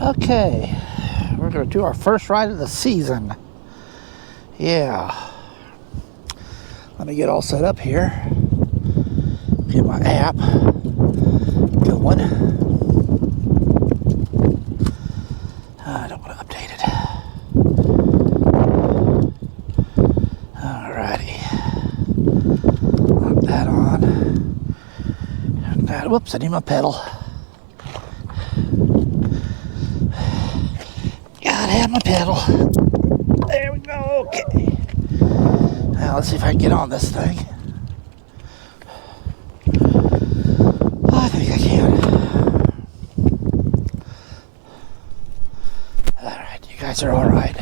Okay, we're going to do our first ride of the season. Yeah. Let me get all set up here. Get my app going. I don't want to update it. Alrighty. Lock that on. And that, whoops, I need my pedal. Gotta have my pedal. There we go, okay. Now let's see if I can get on this thing. I think I can. Alright, you guys are alright.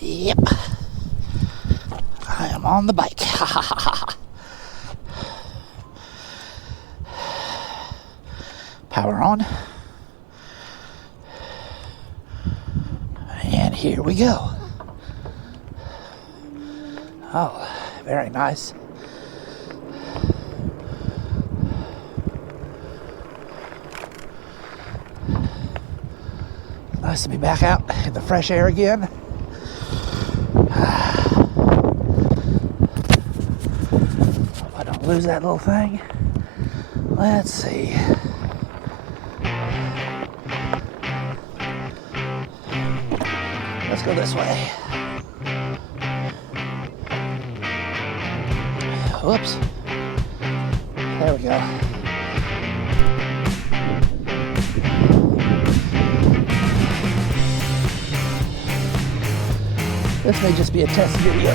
Yep. I am on the bike. Ha ha ha ha. Power on. And here we go. Oh, very nice. Nice to be back out in the fresh air again. Hope I don't lose that little thing. Let's see. Let's go this way. Whoops. There we go. This may just be a test video.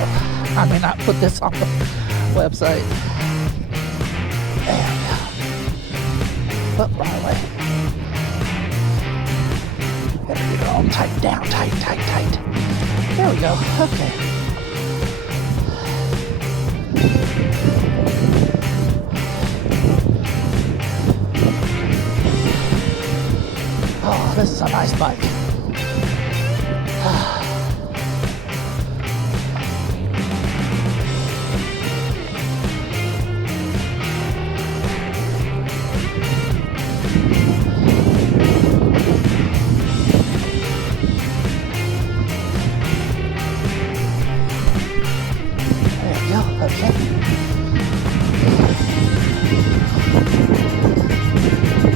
I may not put this on the website. There we go. Oh, wrong way. Gotta get it all tight down, tight. There we go, okay. Oh, this is a nice bike. Okay.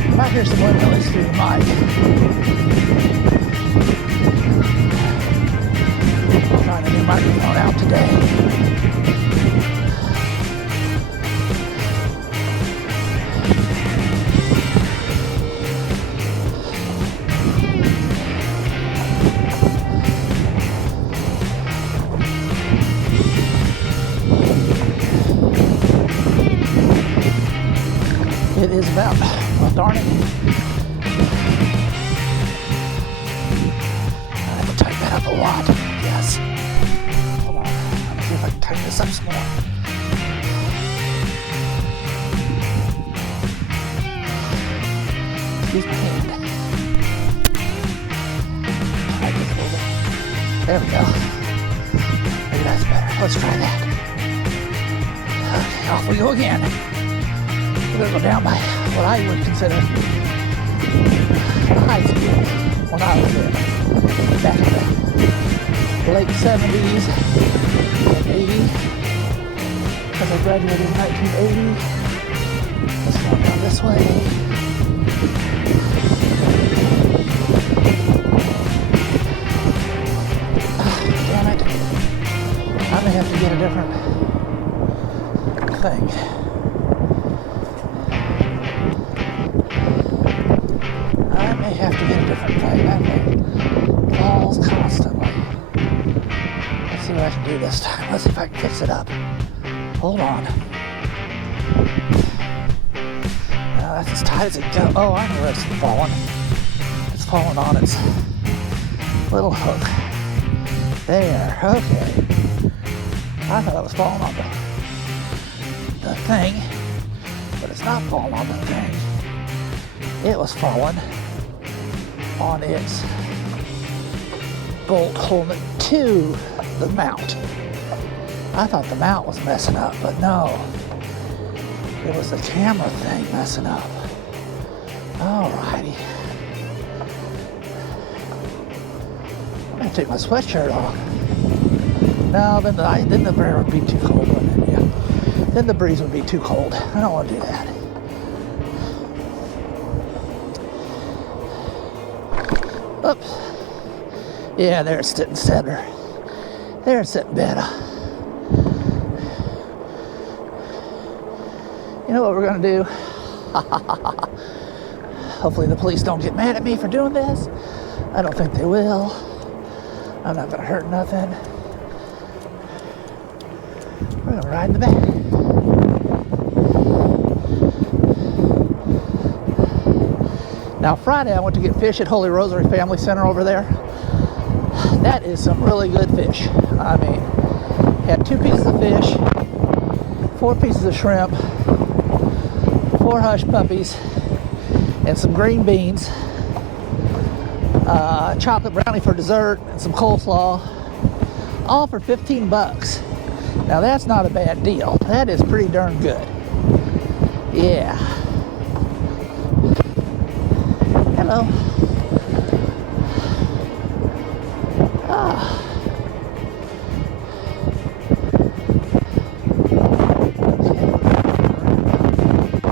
You might hear some wind noise through the mic. I'm trying a new microphone out today. It is about, oh darn it. I have to tighten that up a lot. Yes. Hold on. Let me see if I can tighten this up some more. Excuse my hand. Tighten it a little bit. There we go. Maybe that's better. Let's try that. Okay, off we go again. We're going to go down by what I would consider high speed when I was there. Back in the late 70s and 80s. Because I graduated in 1980. Let's go down this way. Damn it. I may have to get a different thing. Have to get a different thing. That thing falls constantly. Let's see what I can do this time. Let's see if I can fix it up. Hold on. That's as tight as it goes. Oh, I know where it's falling. It's falling on its little hook. There. Okay. I thought it was falling on the thing, but it's not falling on the thing. It was falling on its bolt holding it to the mount. I thought the mount was messing up, but no. It was the camera thing messing up. take my sweatshirt off. No, then the air would be too cold, wouldn't it? Yeah. Then the breeze would be too cold. I don't want to do that. Oops. Yeah, there it's sitting center. There it's sitting better. You know what we're gonna do? Hopefully the police don't get mad at me for doing this. I don't think they will. I'm not gonna hurt nothing. We're gonna ride in the back. Now Friday I went to get fish at Holy Rosary Family Center over there. That is some really good fish. I mean, had 2 pieces of fish, 4 pieces of shrimp, 4 hush puppies, and some green beans, chocolate brownie for dessert, and some coleslaw, all for 15 bucks. Now that's not a bad deal. That is pretty darn good. Yeah. Hello. Ah.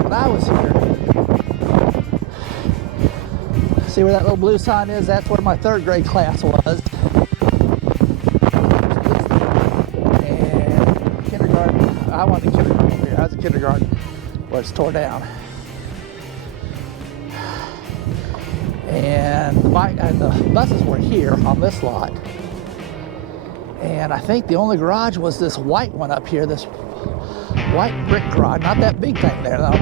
When I was here, see where that little blue sign is? That's where my 3rd grade class was. And kindergarten, I wanted kindergarten over here. I was in kindergarten where it's tore down. And the buses were here on this lot. And I think the only garage was this white one up here, this white brick garage. Not that big thing there, though.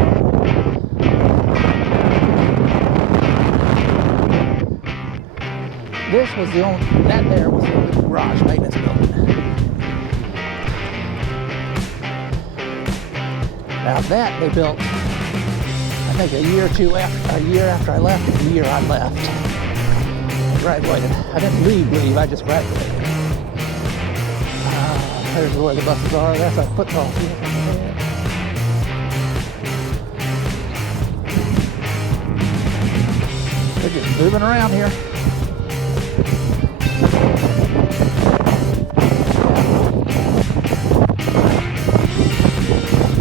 This was the only, that there was the only garage maintenance building. Now that they built, I think a year after I left, and the year I left. I graduated. I didn't leave, I just graduated. There's where the buses are. That's our football field. They're just moving around here.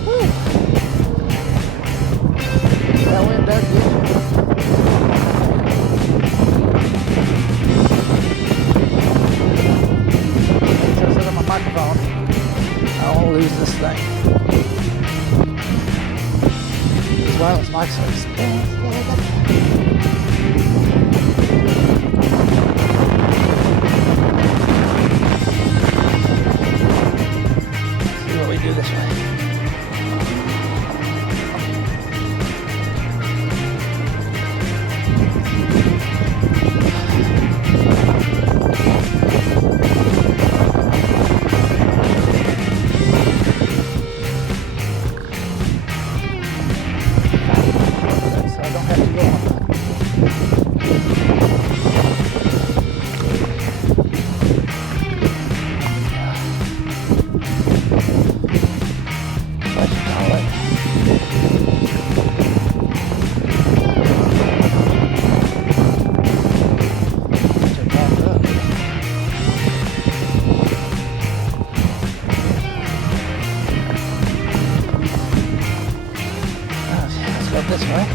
Whew. That wind does get you. Microphone. I won't lose this thing. These wireless mics are expensive. Let's see what we do this way. This way.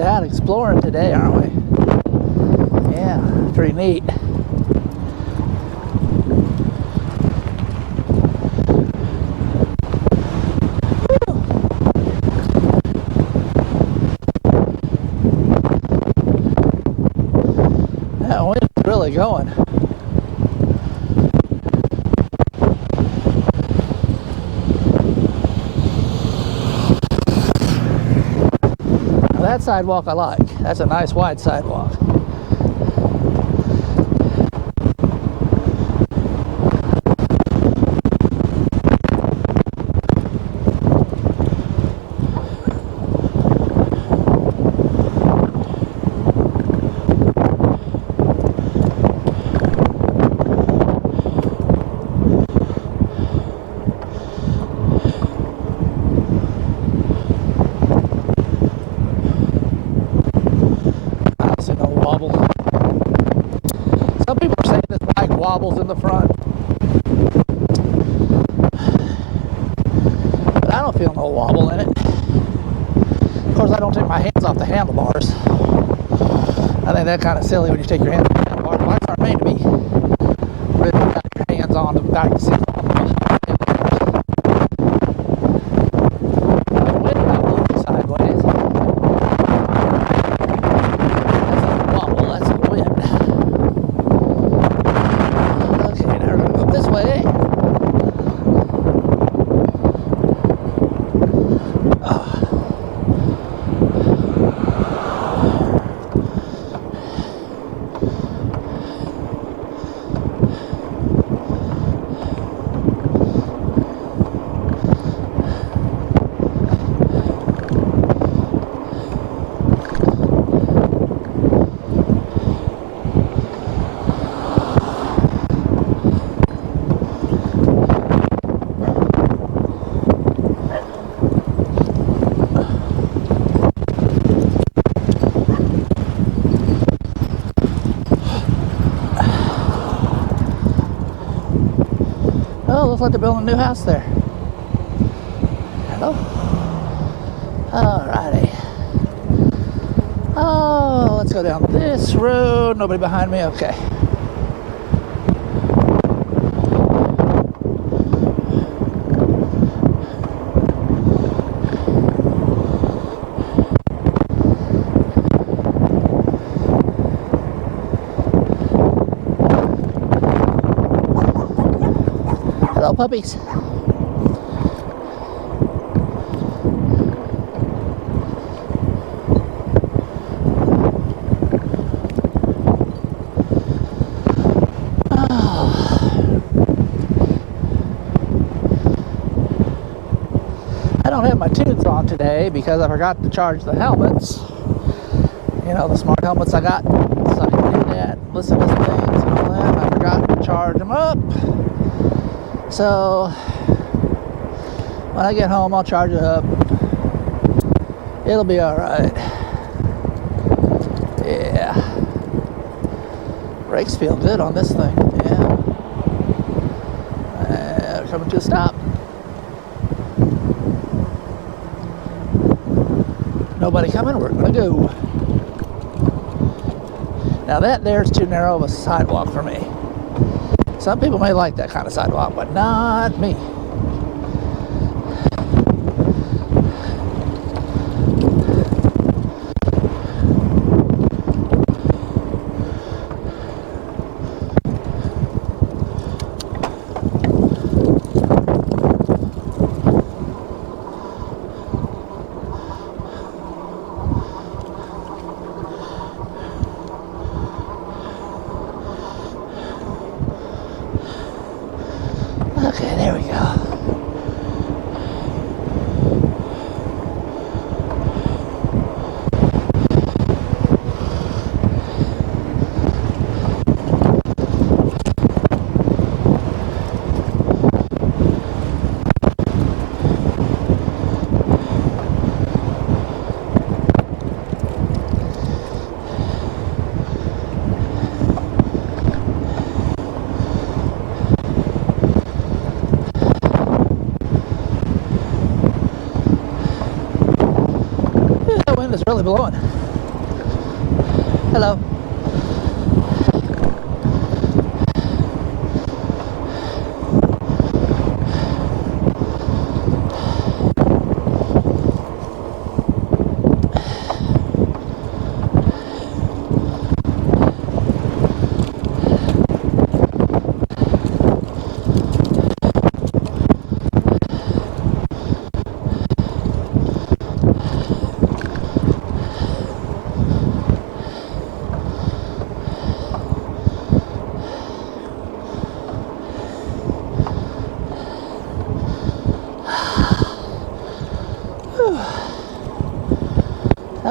Out exploring today, aren't we? Yeah, pretty neat. That wind's really going. sidewalk I like. That's a nice wide sidewalk. Some people are saying this bike wobbles in the front, but I don't feel no wobble in it. Of course, I don't take my hands off the handlebars. I think that's kind of silly when you take your hands off the handlebars. Bikes aren't made to be ridden without your hands on the back of the seat. The wind got moved sideways. That's not a wobble, that's the wind. Okay, now we're going to go this way. Oh, looks like they're building a new house there. Hello? Alrighty. Oh, let's go down this road. Nobody behind me? Okay. Hello, puppies. I don't have my tunes on today because I forgot to charge the helmets. You know, the smart helmets I got, so I can do that, listen to things and all that. I forgot to charge them up. So when I get home, I'll charge it up. It'll be all right. Yeah. Brakes feel good on this thing. Yeah. And coming to a stop. Nobody coming. We're gonna go. Now that there's too narrow of a sidewalk for me. Some people may like that kind of sidewalk, but not me. Okay, there we go. That wind is really blowing. Hello.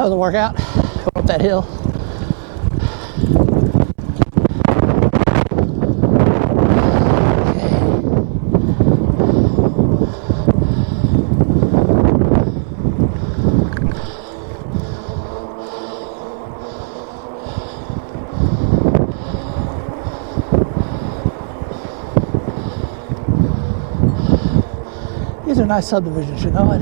That was a workout. Go up that hill. These are nice subdivisions, you know it.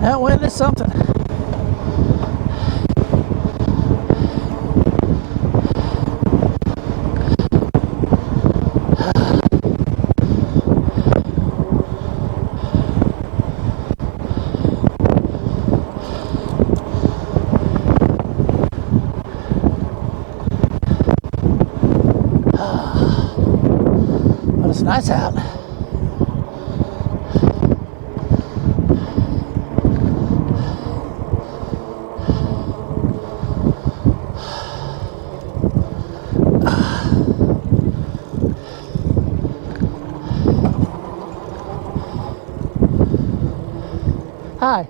That wind is something. But it's nice out. Hi.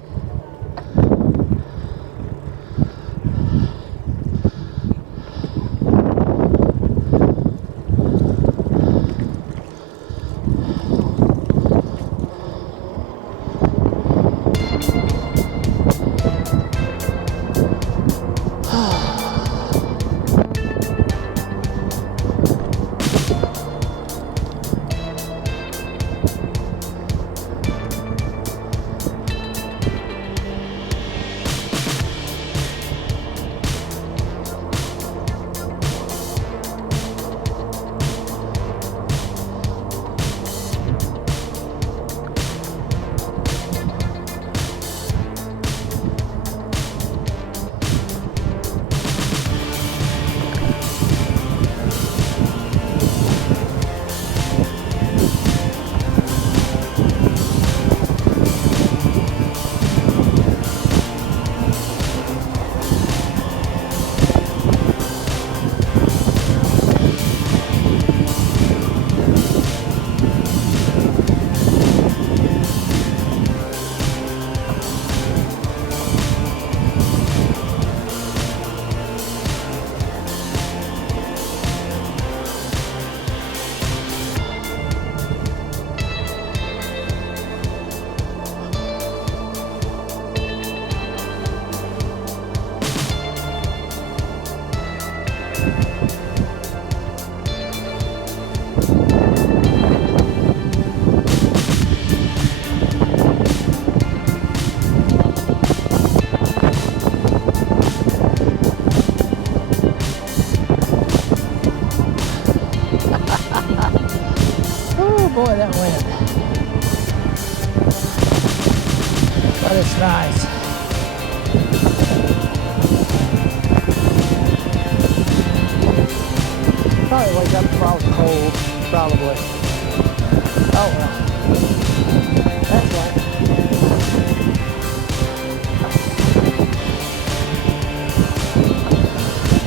Boy, that wind. But it's nice. Probably wake up tomorrow cold, probably. Oh well. That's right.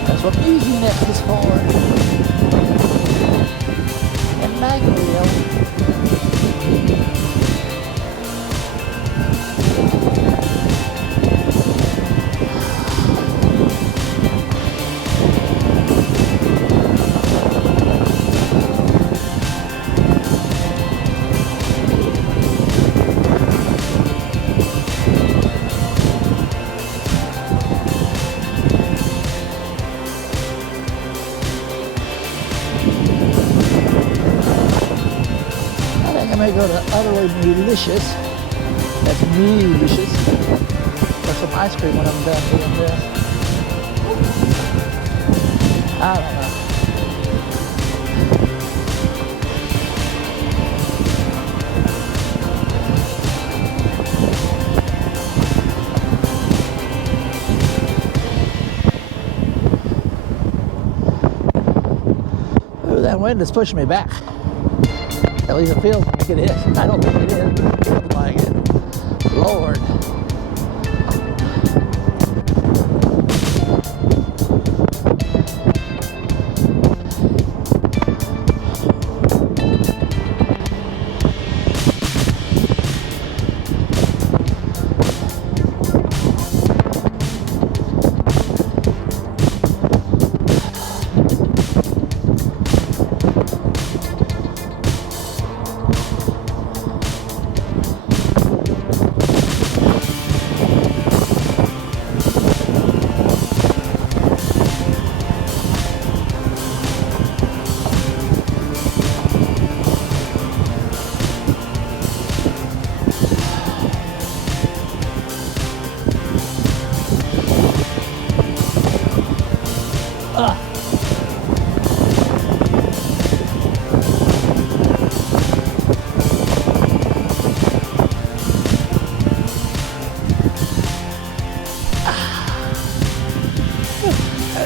That's what easiness is for. And night wheel. I may go to Utterly Delicious. That's delicious. For some ice cream when I'm done doing this. I don't know. That wind is pushing me back. At least it feels like it is. I don't think it is, but it feels like it. Lord.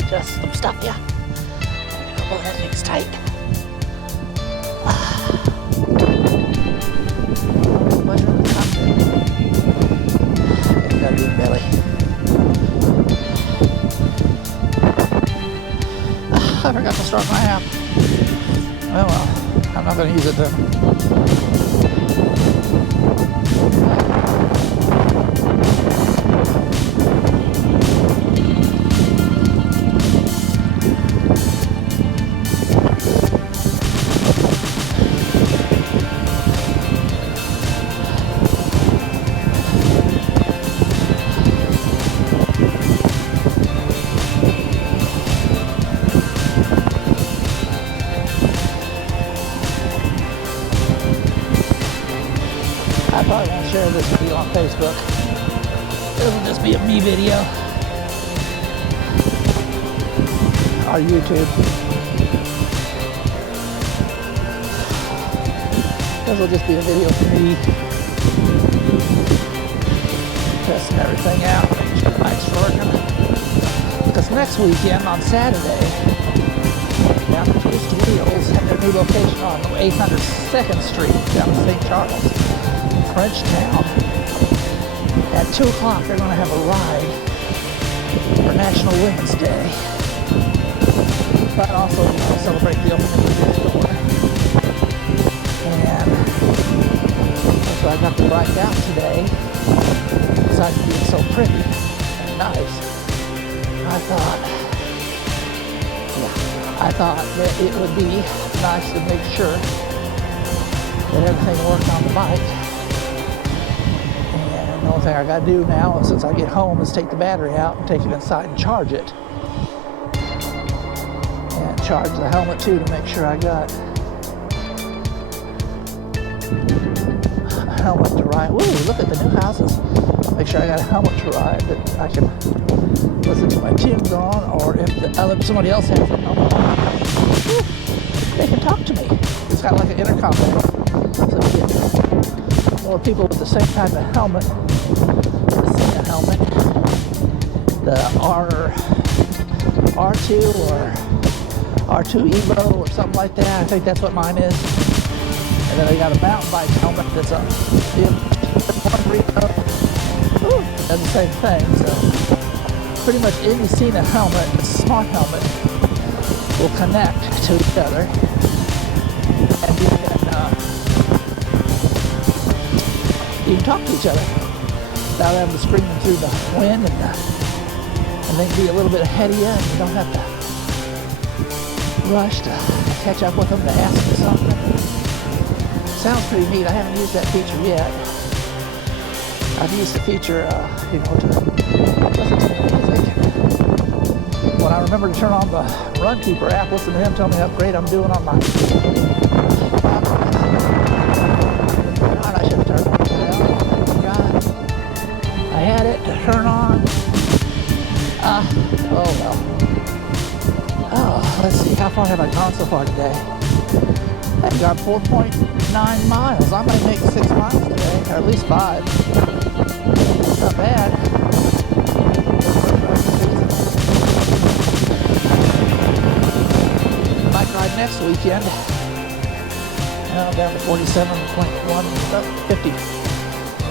Just some stuff, yeah. Well, that thing's tight. Butter in the cockpit. It's got a deep belly. I forgot to start my app. Oh well, I'm not going to use it then. I probably won't share this video on Facebook. It'll just be a me video. Or YouTube. This will just be a video for me. Testing everything out, making sure the bike's working. Because next weekend on Saturday, down at the Studios at their new location on 802nd Street down in St. Charles. Frenchtown. At 2 o'clock, they're going to have a ride for National Women's Day. But also, celebrate the opening of the store. And so I got the bike out today. Besides being so pretty and nice, I thought that it would be nice to make sure that everything worked on the bike. The only thing I gotta do now, since I get home, is take the battery out and take it inside and charge it. And charge the helmet too to make sure I got a helmet to ride. Ooh, look at the new houses. Make sure I got a helmet to ride that I can listen to my tunes on, or if somebody else has a helmet on, they can talk to me. It's got like an intercom there. So you get more people with the same type of helmet. The Cena helmet, the R2 or R2 Evo or something like that. I think that's what mine is. And then I got a mountain bike helmet that's a M1 Revo. Ooh, it does the same thing. So pretty much any Cena helmet, a smart helmet, will connect to each other, and you can talk to each other without having to scream through the wind, and they can be a little bit ahead of you, and you don't have to rush to catch up with them to ask them something. Sounds pretty neat. I haven't used that feature yet. I've used the feature, to listen to the music. When I remember to turn on the Runkeeper app, listen to him tell me how great I'm doing on my... God, I should have turned it on. God. I had it to turn on. Oh well. Oh, let's see. How far have I gone so far today? I've got 4.9 miles. I might make 6 miles today, or at least 5. It's not bad. Bike ride next weekend. Now down to 47.1,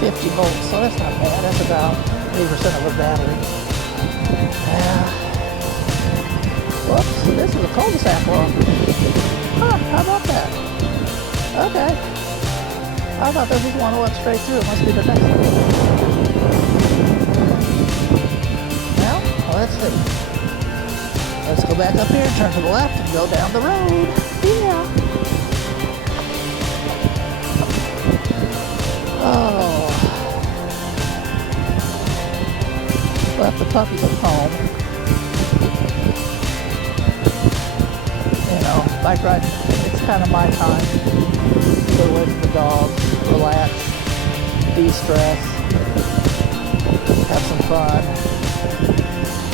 50 volts, so that's not bad. That's about 80% of a battery. Whoops, this is a cul-de-sac wall. Huh, how about that? Okay. I thought this was one that went straight through. It must be the next one. Well, let's see. Let's go back up here, turn to the left, and go down the road. Yeah. Oh. Left the puppies at home. You know, bike riding, it's kind of my time. Get away from the dog, relax, de-stress, have some fun.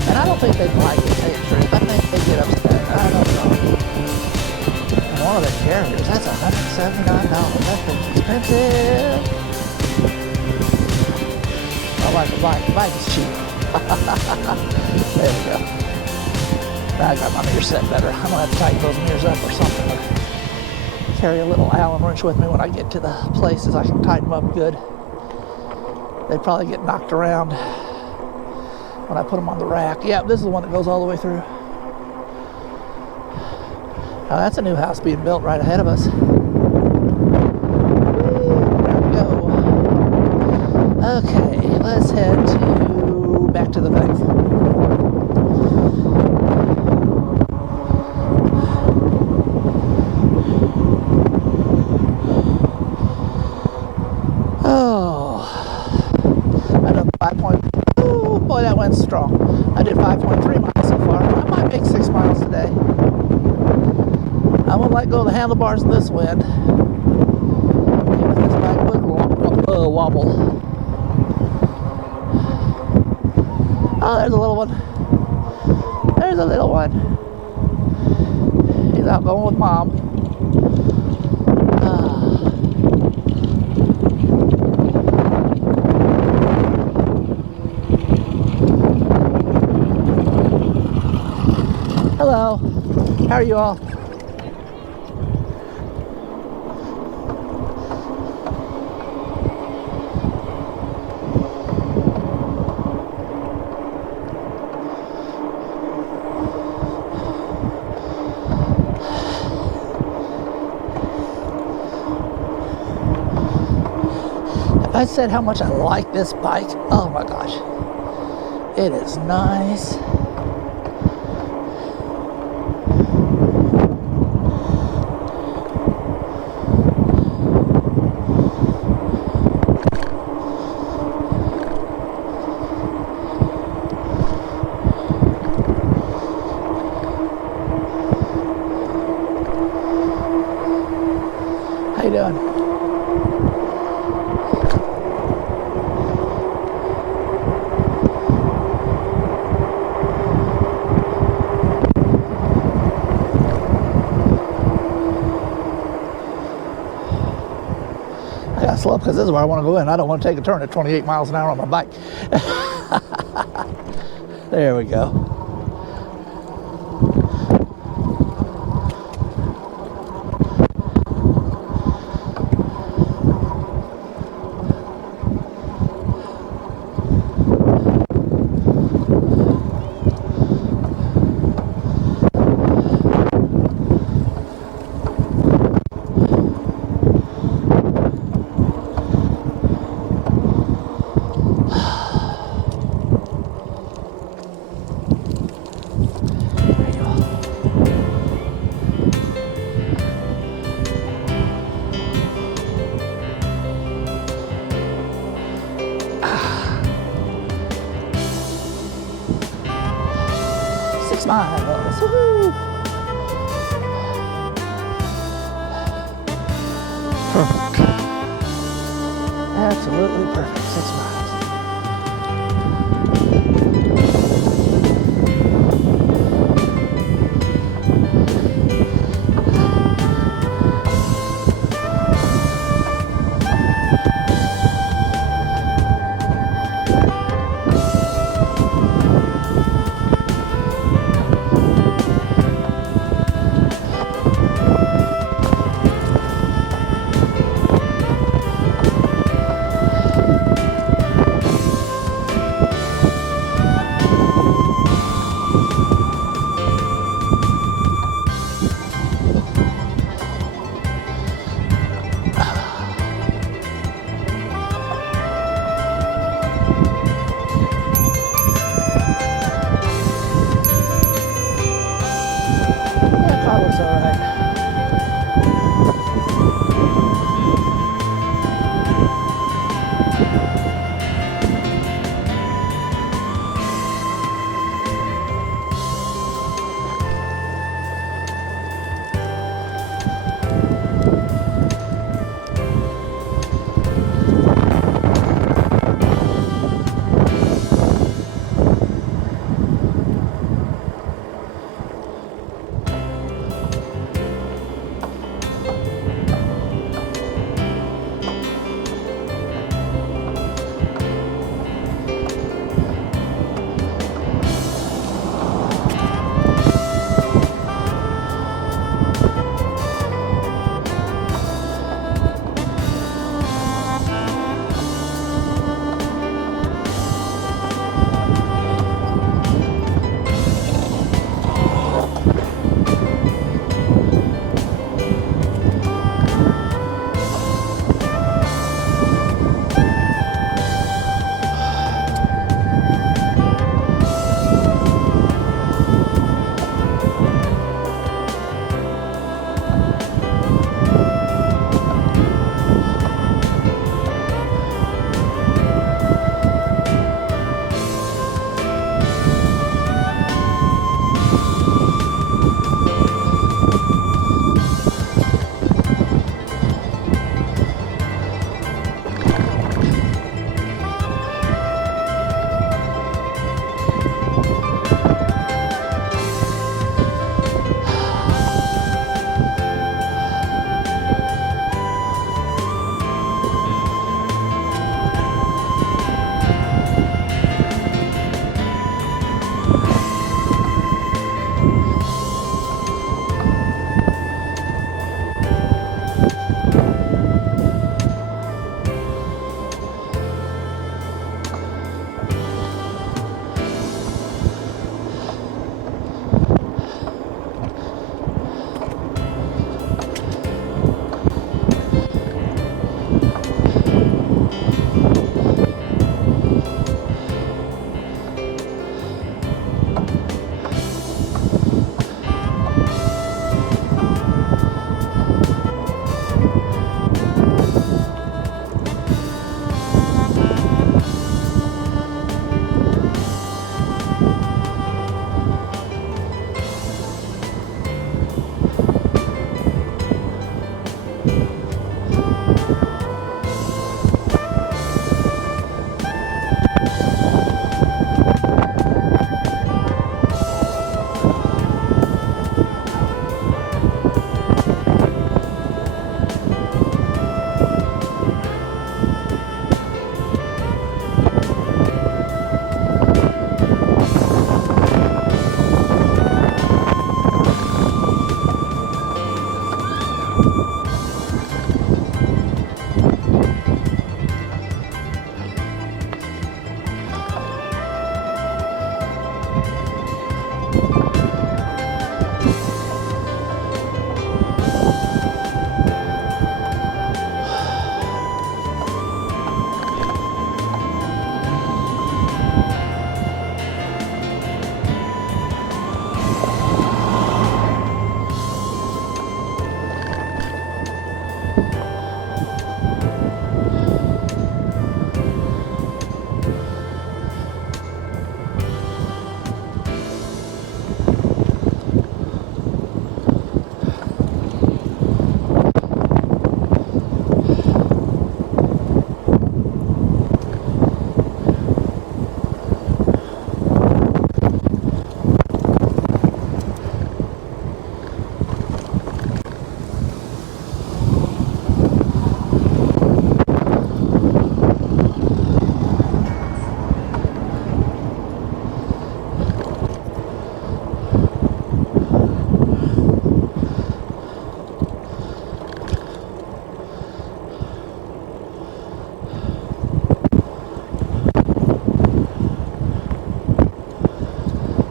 And I don't think they'd like it, tell you the truth. I think they'd get upset. I don't know. And one of the carriers, that's $179. That's expensive. I like a bike. The bike is cheap. There we go. Now I got my mirrors set better. I'm gonna have to tighten those mirrors up or something. Or carry a little Allen wrench with me when I get to the places. I can tighten them up good. They probably get knocked around when I put them on the rack. Yeah, this is the one that goes all the way through. Now that's a new house being built right ahead of us. There we go. Okay, let's head to back to the thing. That went strong. I did 5.3 miles so far. I might make 6 miles today. I won't let go of the handlebars in this wind. Even if this bike would wobble. Oh, there's a little one. There's a little one. He's out going with mom. Hello, how are you all? If I said how much I like this bike, oh my gosh, it is nice. How you doing? I got slow because this is where I want to go in. I don't want to take a turn at 28 miles an hour on my bike. There we go. Miles. Woo-hoo. Perfect. Absolutely perfect. 6 miles.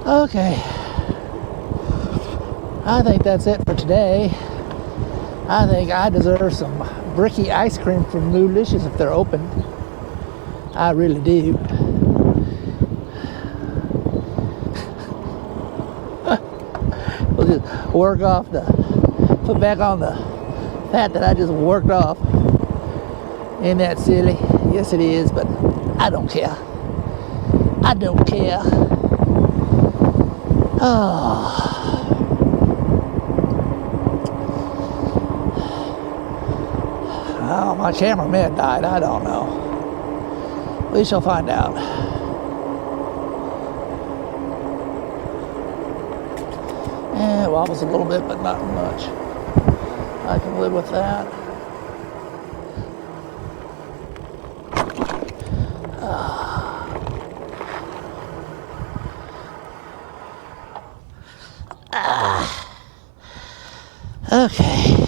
Okay, I think that's it for today. I think I deserve some bricky ice cream from Newlicious if they're open. I really do. We'll just work off put back on the fat that I just worked off. Ain't that silly? Yes it is, but I don't care. I don't care. Oh. Oh, my cameraman died. I don't know. We shall find out. It wobbles a little bit, but not much. I can live with that. Okay.